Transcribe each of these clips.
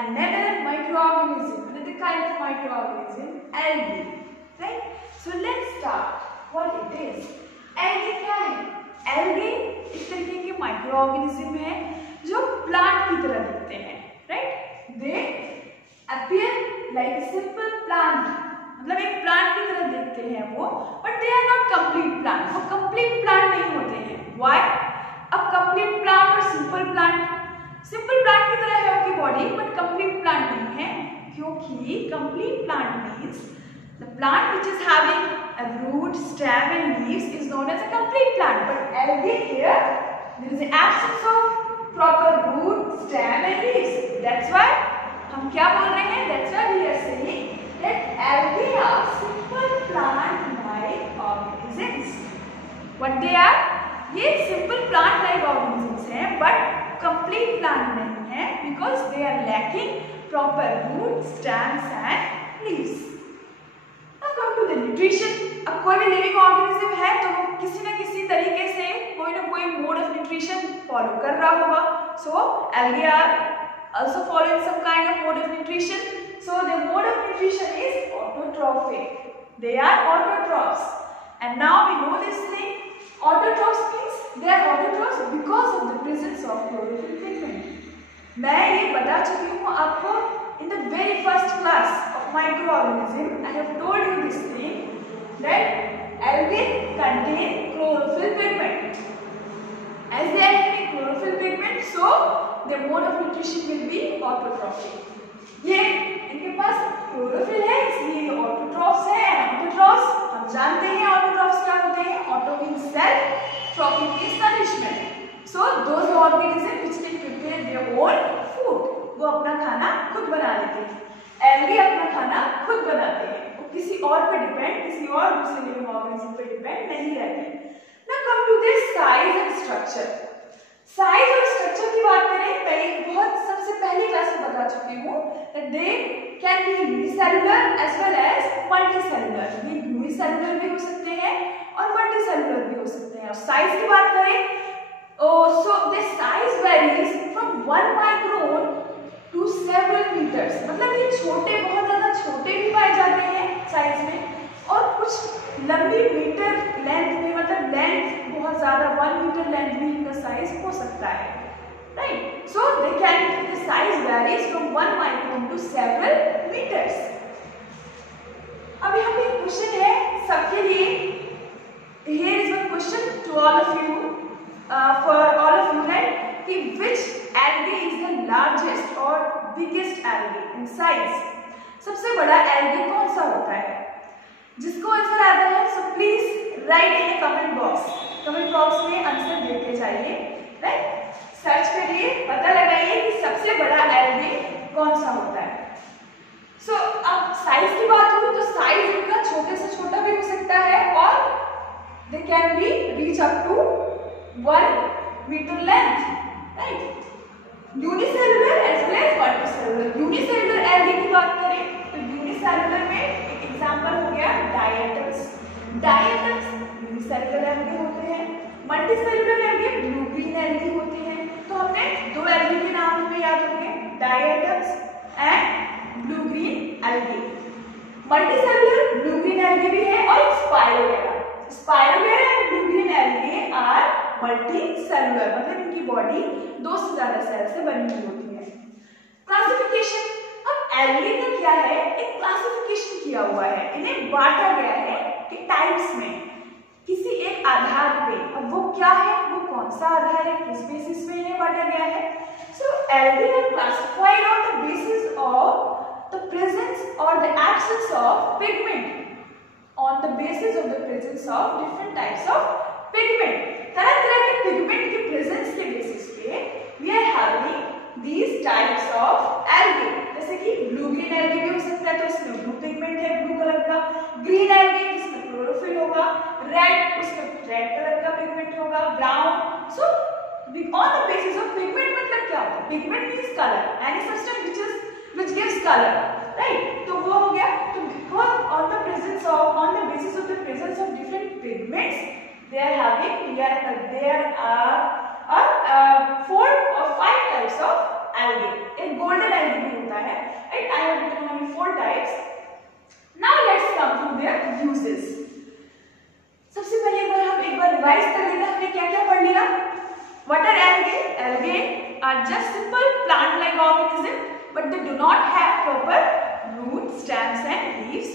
another microorganism, another kind of microorganism, algae, right? So let's start what it is. Algae क्या है? Algae इस तरीके के microorganism है जो प्लांट की तरह दिखते हैं, right? They appear like a simple plant, मतलब एक प्लांट की तरह दिखते हैं वो, but they are not complete plant. वो complete plant नहीं होते हैं. Why? अब complete plant और simple plant की तरह है उनकी बॉडी, बट complete plant नहीं है, क्योंकि complete plant means the plant which is having a root, stem and leaves is known as a complete plant. But algae here, there is an absence of proper root, stem and leaves. That's why हम क्या बोल रहे हैं? That's why we are saying that algae are simple plant-like organisms. What they are? ये simple plant-like organisms हैं, but complete plant नहीं है, because they are lacking proper roots, stems and leaves. Now come to the nutrition. अब कोई भी living organism है तो वो किसी न किसी तरीके से कोई ना कोई मोड ऑफ न्यूट्रिशन फॉलो कर रहा होगा. So algae are also following some kind of mode of nutrition. So their mode of nutrition is autotrophic. They are autotrophs. And now we know this thing. Autotrophs means they are autotrophs because of the presence of chlorophyll pigment. मैं ये बता चुकी हूँ आपको in the very first class of microorganism. I have told you this thing that algae contain chlorophyll pigment. As they are having chlorophyll pigment, so their mode of nutrition will be autotrophic. ये इनके पास chlorophyll है, इसलिए ये autotrophs है. Autotrophs हम जानते हैं autotrophs क्या होते हैं. Auto means self, trophy means nourishment. So those organism which can prepare their own food, वो अपना खाना खुद बना लेते हैं. एल्गी अपना खाना खुद बनाते हैं, वो किसी और पे डिपेंड, किसी और दूसरे लिविंग ऑर्गेनिज्म पे डिपेंड नहीं रहते. Now come to this size and structure. Size और स्ट्रक्चर की बात करें, मैं बहुत सबसे पहली क्लास में बता चुकी हूँ that they can be unicellular as well as multicellular. ये unicellular भी हो सकते हैं और multicellular भी हो सकते हैं. और साइज की बात करें, so this size varies from 1 micron to several meters. मतलब ये छोटे, बहुत ज्यादा छोटे भी पाए जाते हैं साइज में, और कुछ लंबी मीटर लेंथ में, मतलब लेंथ बहुत ज्यादा 1 मीटर लेंथ भी इनका साइज हो सकता है, right? So they can, the size varies from 1 micron to several metres. अब यहाँ पे एक क्वेश्चन है सबके लिए. Here is one question to all of you, for all of you, right, कि which algae is the largest और biggest algae in size. सबसे बड़ा एल्गी कौन सा होता है? जिसको आंसर आता है, so please right in comment box. Comment box में आंसर देते जाइए, राइट? सर्च करिए, पता लगाइए कि सबसे बड़ा एल्गी कौन सा होता है. सो अब साइज की बात हो तो साइज इनका छोटे से छोटा भी हो सकता है, और they can be reach up to 1 metre length, right? Unicellular as well as multicellular. Unicellular algae की बात करें तो यूनिसेलुलर में एक एग्जांपल हो गया डायटम्स. डायटम्स यूनिसेलुलर एल्गी होते हैं. Multicellular algae blue green algae होते हैं. तो हमने दो एल्गी के नाम हमें याद होंगे, diatoms and blue green algae. Multicellular blue green algae भी है, और spirogyra. Spirogyra and blue green algae are multicellular, मतलब इनकी बॉडी 2 से ज्यादा सेल से बनी हुई होती है. क्लासिफिकेशन. अब एल्गी का क्या है, एक क्लासिफिकेशन किया हुआ है, इन्हें बांटा गया है कि टाइप्स में, किसी एक आधार पे. अब वो क्या है, वो कौन सा आधार है, किस बेसिस पे इन्हें बांटा गया है? So algae are classified on the basis of the presence और the absence of pigment. On the basis of the presence of different types of pigment. तरह तरह के पिगमेंट के प्रेजेंस के बेसिस पे we are having these types of algae. जैसे कि blue green algae भी हो सकता है, तो इसमें ब्लू पिगमेंट है ब्लू कलर का. ग्रीन एल्गी जिसमें क्लोरोफिल होगा. रेड, उसमें रेड कलर का पिगमेंट होगा. Brown. So on the basis of pigment मतलब क्या होता है? Pigment means colour, any substance which gives color, right? तो वो हो गया. तो because on the basis of the presence of different pigments, there are 4 or 5 types of algae. एक golden algae भी होता है. Right? I have written only 4 types. Now let's come to their uses. सबसे पहले एक बार रिवाइज कर लेते हैं हमने क्या क्या पढ़ लिया. What are algae? Algae are just simple plant-like organisms, but they do not have proper roots, stems and leaves.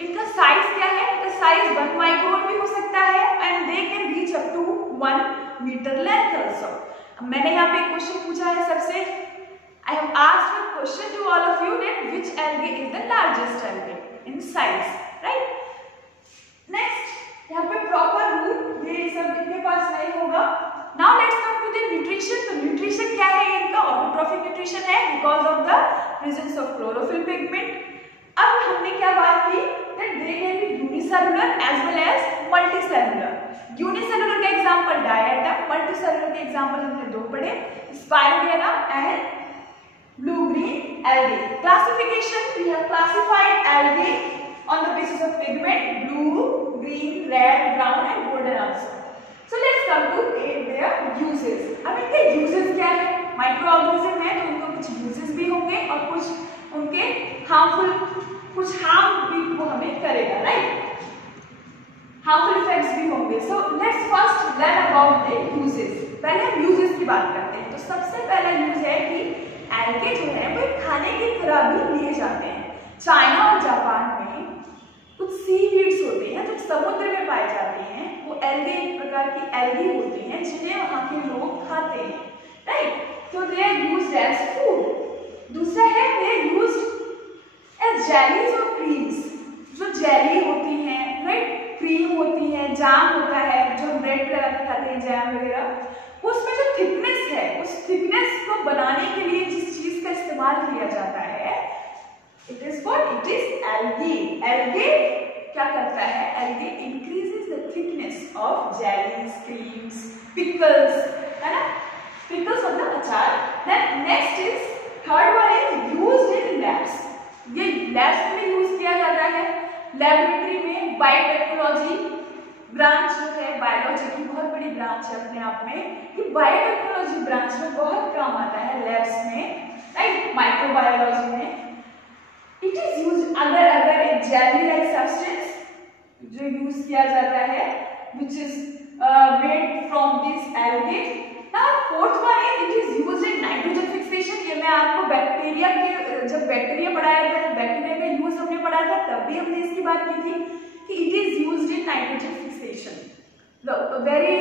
इनका साइज क्या है? इनका साइज 1 माइक्रोन भी हो सकता है and they can reach up to 1 meter length also. अब मैंने यहाँ पे एक क्वेश्चन पूछा है सबसे. I have asked a question to all of you that which algae is the largest algae in size, right? Next, यहाँ पे proper root ये सब इनके पास नहीं होगा. Now let's come to the nutrition. तो nutrition क्या है इनका? Autotrophic nutrition है because of the presence of chlorophyll pigment. अब हमने क्या बात की that they can be unicellular as well as multicellular. Unicellular का example diatom, multicellular के example हमने दो पढ़े, Spirogyra and blue-green algae. Classification, we have classified algae on the basis of pigment, blue, green, red, brown and golden also. So let's come to their uses. अब इनके uses क्या है? Microorganism है तो उनको कुछ uses भी होंगे और कुछ उनके harmful, कुछ harm भी वो हमें करेगा, right? Harmful effects भी होंगे. So let's first learn about the uses. पहले हम uses की बात करते हैं. तो सबसे पहला use है कि एल्गे जो है वो खाने की तरह भी लिए जाते हैं. चाइना और जापान में कुछ सीवीड्स होते हैं जो समुद्र में पाए जाते हैं. वो एल्गे एक प्रकार की एल्गी होती हैं जिन्हें वहाँ के लोग खाते हैं, राइट? तो they are used as food. दूसरा है they are used as jellies और क्रीम्स. जो जेली होती हैं, राइट, क्रीम होती है, जाम होता है जो ब्रेड पे लगा के खाते हैं, जैम वगैरह, उसमें जो थिकनेस है उस थिकनेस को बनाने के लिए जिस चीज का इस्तेमाल किया जाता है it is what? It is algae. Algae क्या करता है? Algae increases the thickness of jellies, creams, pickles, है ना? पिकल्स मतलब अचार. Then next is third one is used in labs. ये लैब्स में यूज किया जाता है. लैबोरेटरी में बायोटेक्नोलॉजी ब्रांच जो है, बायोलॉजी की बहुत बड़ी ब्रांच है अपने आप में. कि बायोटेक्नोलॉजी ब्रांच में बहुत काम आता है लैब्स में, राइट? माइक्रोबायोलॉजी में इट इज यूज. अगर एक जेली लाइक सब्सटेंस जो यूज किया जाता है which is made from this algae. Now fourth one is it is used in nitrogen fixation. ये मैं आपको बैक्टीरिया के जब बैक्टीरिया पढ़ाया था, बैक्टीरिया का यूज हमने पढ़ा था, तब भी हमने इसकी बात की थी कि it is used in nitrogen fixation. Very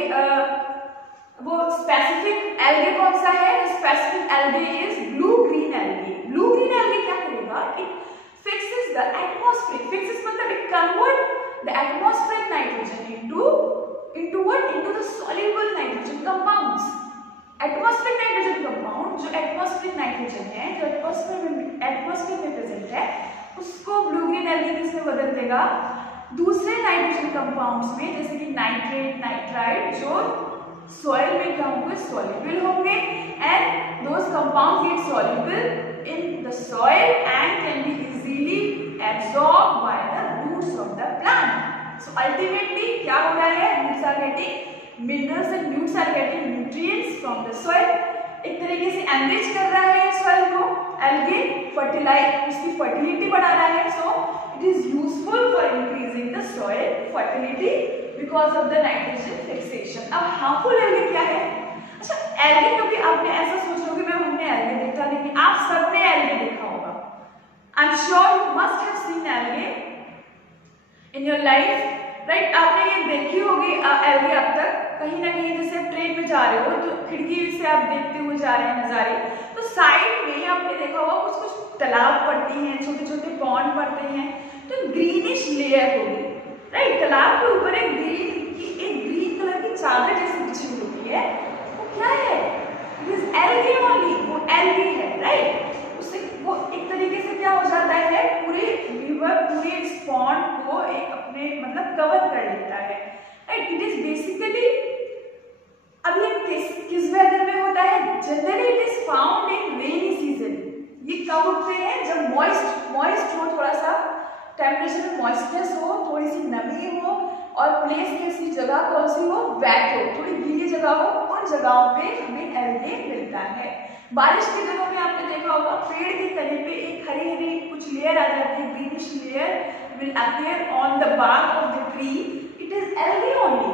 वो स्पेसिफिक एल्गे कौन सा है? Specific algae is blue green algae. Blue green algae क्या करेगा? It fixes the atmospheric. Fixes मतलब it convert the atmospheric nitrogen into what? Into the soluble nitrogen compounds. Atmospheric nitrogen compound जो atmospheric nitrogen है, जो atmosphere में present है, उसको blue green algae किसमें बदल देगा? दूसरे नाइट्रोजन कंपाउंड्स में, जैसे कि नाइट्रेट, नाइट्राइट, जो सॉइल में क्या होंगे? सॉल्युबल होंगे. And those compounds get soluble in the soil and can be easily absorbed by the roots of the plant. So ultimately क्या हो रहा है? Roots are getting minerals and roots are getting nutrients from the soil. एक तरीके से enrich कर रहा है सॉइल को. एल्गे फर्टिलाइज, उसकी फर्टिलिटी बढ़ा रहा है. So it is useful for increasing the soil fertility because of the nitrogen fixation. अब हार्मफुल एल्गे क्या है? अच्छा, एल्गे, क्योंकि आपने ऐसा सोच रहे हो कि मैम हमने एल्गे देखा नहीं. आप सबने एल्गे देखा होगा. I am sure you must have seen algae in your life, right? आपने ये देखी होगी एल्गे अब तक कहीं ना कहीं. जैसे आप ट्रेन में जा रहे हो तो खिड़की से आप देखते हुए जा रहे हैं नजारे, तो साइड में आपने देखा होगा कुछ कुछ तालाब पड़ती हैं, छोटे छोटे पॉन्ड पड़ते हैं, तो ग्रीनिश लेयर होगी, राइट? तालाब के ऊपर एक ग्रीन कलर की चादर जैसी बिछी होती है. वो क्या है? It is algae only. वो एल्गे है, राइट? उससे वो एक तरीके से क्या हो जाता है? पूरे रिवर, पूरे स्पॉन्ड को एक अपने मतलब कवर कर लेता है, राइट? इट इज बेसिकली, अब ये किस वेदर में होता है? Generally it is found in rainy season. ये कब होते हैं? जब मॉइस्ट हो, थोड़ा सा टेम्परेचर में मॉइस्चनेस हो, थोड़ी सी नमी हो और प्लेस कैसी जगह कौन सी हो? वेट हो, थोड़ी गीली जगह हो, उन जगहों पे हमें एल्गे मिलता है. बारिश के दिनों में आपने देखा होगा पेड़ के तने पे एक हरी हरी कुछ लेयर आ जाती है, greenish layer will appear on the bark of the tree, it is algae only.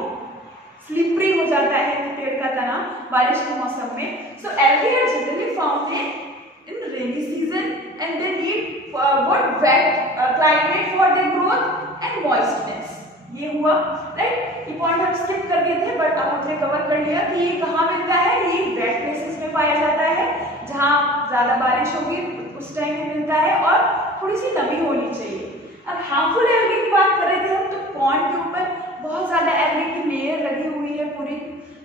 Slippery हो जाता है पेड़ का तना बारिश के मौसम में। So algae are generally found in rainy season and they need what wet climate for their growth and moistness। ये हुआ राइट। ये पॉइंट हम स्किप कर गए थे बट अब हमने कवर कर लिया कि ये कहाँ मिलता है। ये वेट प्लेसेस में पाया जाता है जहाँ ज्यादा बारिश होगी उस टाइम में मिलता है और थोड़ी सी नमी होनी चाहिए। अब हार्मफुल एल्गी की बात कर रहे थे हम, तो पॉन्ड के ऊपर बहुत ज्यादा एल्गी की लेयर लगी हुई है, पूरी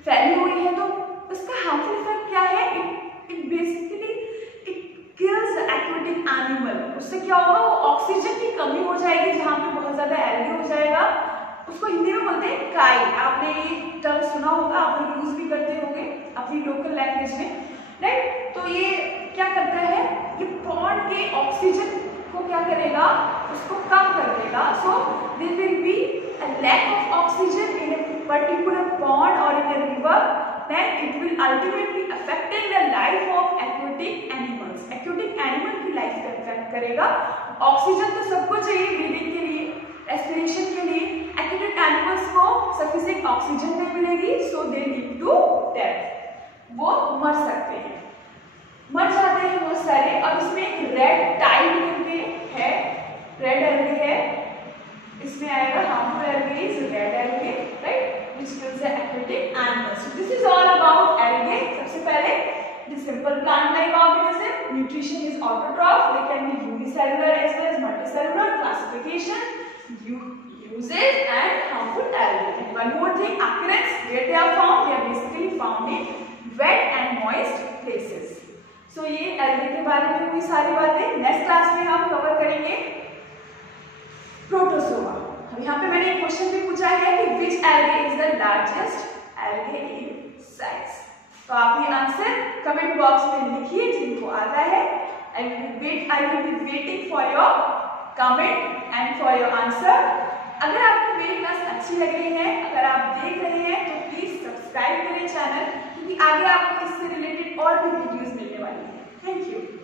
फैली हुई है, तो उसका हार्मफुल इफेक्ट क्या है? It basically kills the aquatic animal। उससे क्या होगा? वो ऑक्सीजन की कमी हो जाएगी जहाँ पे बहुत ज्यादा एल्गी हो जाएगा। उसको हिंदी में बोलते हैं काई। आपने ये टर्म सुना होगा, आप लोग यूज भी करते होंगे अपनी लोकल लैंग्वेज में, राइट। तो ये क्या करता है? ये पॉन्ड के ऑक्सीजन को क्या करेगा? उसको कम कर देगा। So there will be a lack of oxygen in a particular pond और in a river, then it will ultimately affecting the life of aquatic animals। aquatic animal की लाइफ को अफेक्ट करेगा। ऑक्सीजन तो सबको चाहिए ब्रीदिंग के लिए, respiration के लिए। aquatic animals को सफिशिएंट ऑक्सीजन नहीं मिलेगी, so they lead to death। वो मर सकते हैं, मर जाते हैं बहुत सारे। अब इसमें एक रेड टाइड करके है, रेड एल्गी है, इसमें आएगा harmful algae is red algae, right, which kills the aquatic animals। So this is all about algae। सबसे पहले the simple plant-like organism, nutrition is autotroph, they can be unicellular as well as multicellular, classification, uses and harmful algae। And one more thing, occurrence, where they are found, they are basically found in wet and moist places। So ये algae के बारे में हुई सारी बातें। Next class में हम cover करेंगे प्रोटोजोआ। यहाँ पे मैंने एक क्वेश्चन भी पूछा है कि which algae is the largest algae in size. तो आप ये आंसर कमेंट बॉक्स में लिखिए जिनको आता है। I will be waiting for your comment and for your answer. अगर आपको मेरी क्लास अच्छी लग रही है, अगर आप देख रहे हैं तो प्लीज सब्सक्राइब करें चैनल, क्योंकि आगे आपको इससे रिलेटेड और भी वीडियोस मिलने वाली है। Thank you.